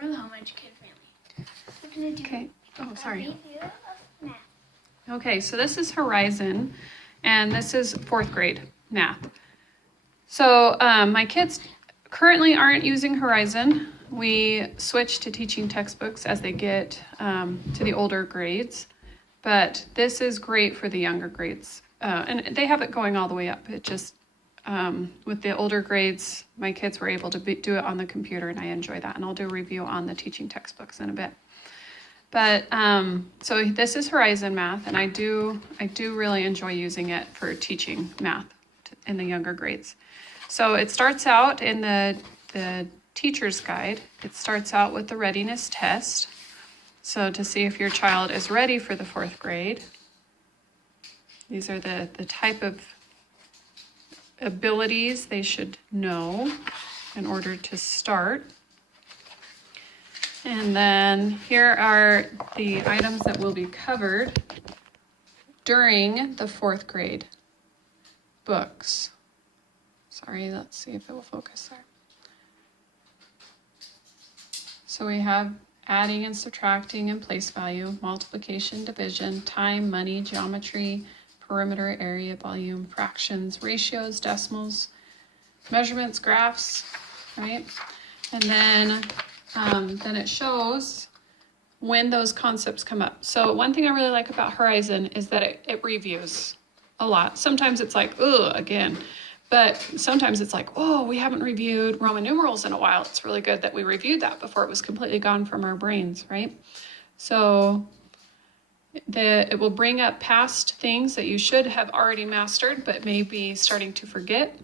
for the Home Educated Family. We're going to do a review of math. Okay, so this is Horizon, and this is 4th grade math. So my kids currently aren't using Horizon. We switch to teaching textbooks as they get to the older grades, but this is great for the younger grades. And they have it going all the way up. It just, with the older grades, my kids were able to do it on the computer, and I enjoy that. And I'll do a review on the teaching textbooks in a bit. But so this is Horizon Math, and I do really enjoy using it for teaching math in the younger grades. So it starts out in the teacher's guide. It starts out with the readiness test. So to see if your child is ready for the 4th grade. These are the type of abilities they should know in order to start. And then here are the items that will be covered during the 4th grade books. Sorry, let's see if it will focus there. So we have adding and subtracting and place value, multiplication, division, time, money, geometry, perimeter, area, volume, fractions, ratios, decimals, measurements, graphs, right? And then it shows when those concepts come up. So one thing I really like about Horizon is that it reviews a lot. Sometimes it's like, ugh, again. But sometimes it's like, oh, we haven't reviewed Roman numerals in a while. It's really good that we reviewed that before it was completely gone from our brains, right? So it will bring up past things that you should have already mastered, but may be starting to forget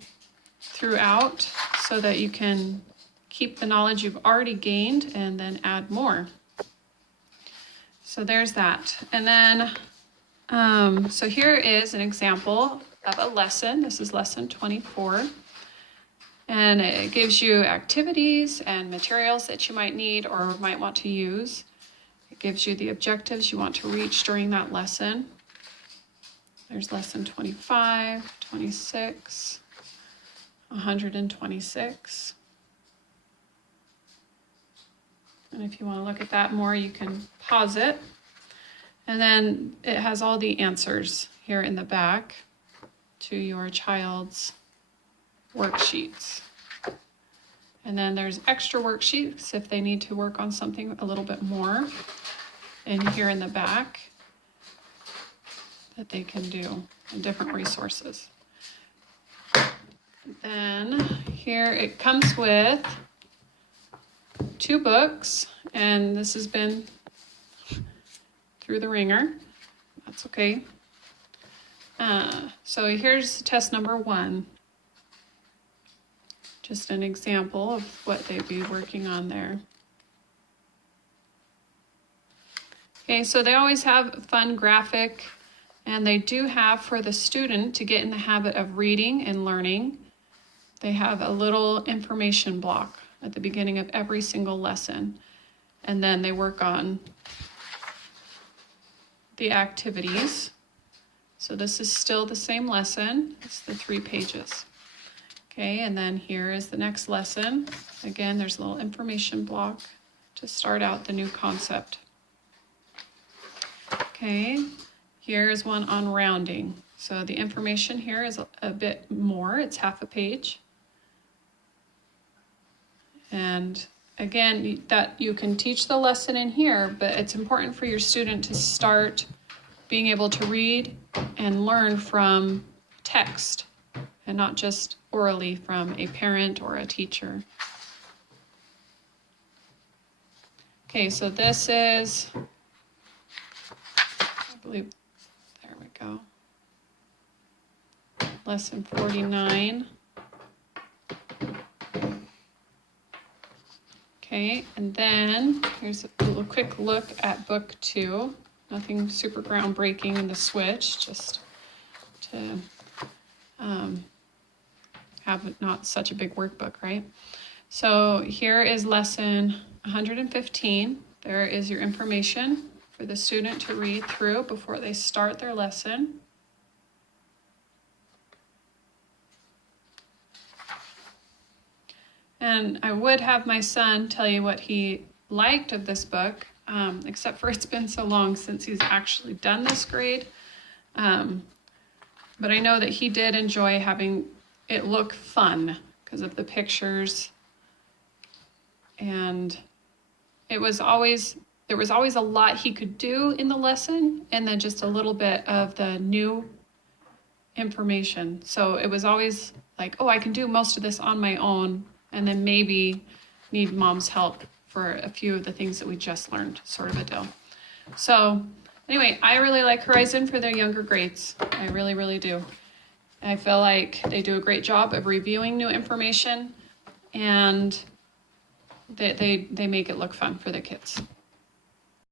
throughout, so that you can keep the knowledge you've already gained and then add more. So there's that. And then, so here is an example of a lesson. This is lesson 24. And it gives you activities and materials that you might need or might want to use. It gives you the objectives you want to reach during that lesson. There's lesson 25, 26, 126. And if you want to look at that more, you can pause it. And then it has all the answers here in the back to your child's worksheets. And then there's extra worksheets if they need to work on something a little bit more in here in the back that they can do, and different resources. And then here it comes with 2 books, and this has been through the ringer. That's okay. So here's test number 1. Just an example of what they'd be working on there. Okay, so they always have a fun graphic, and they do have, for the student to get in the habit of reading and learning, they have a little information block at the beginning of every single lesson. And then they work on the activities. So this is still the same lesson. It's the 3 pages. Okay, and then here is the next lesson. Again, there's a little information block to start out the new concept. Okay, here's one on rounding. So the information here is a bit more. It's half a page. And again, that you can teach the lesson in here, but it's important for your student to start being able to read and learn from text and not just orally from a parent or a teacher. Okay, so this is, I believe, there we go, lesson 49. Okay, and then here's a little quick look at book 2. Nothing super groundbreaking in the switch, just to have not such a big workbook, right? So here is lesson 115. There is your information for the student to read through before they start their lesson. And I would have my son tell you what he liked of this book, except for it's been so long since he's actually done this grade. But I know that he did enjoy having it look fun because of the pictures. And there was always a lot he could do in the lesson, and then just a little bit of the new information. So it was always like, oh, I can do most of this on my own, and then maybe need mom's help for a few of the things that we just learned, sort of a deal. So anyway, I really like Horizon for their younger grades. I really, really do. I feel like they do a great job of reviewing new information, and they make it look fun for the kids.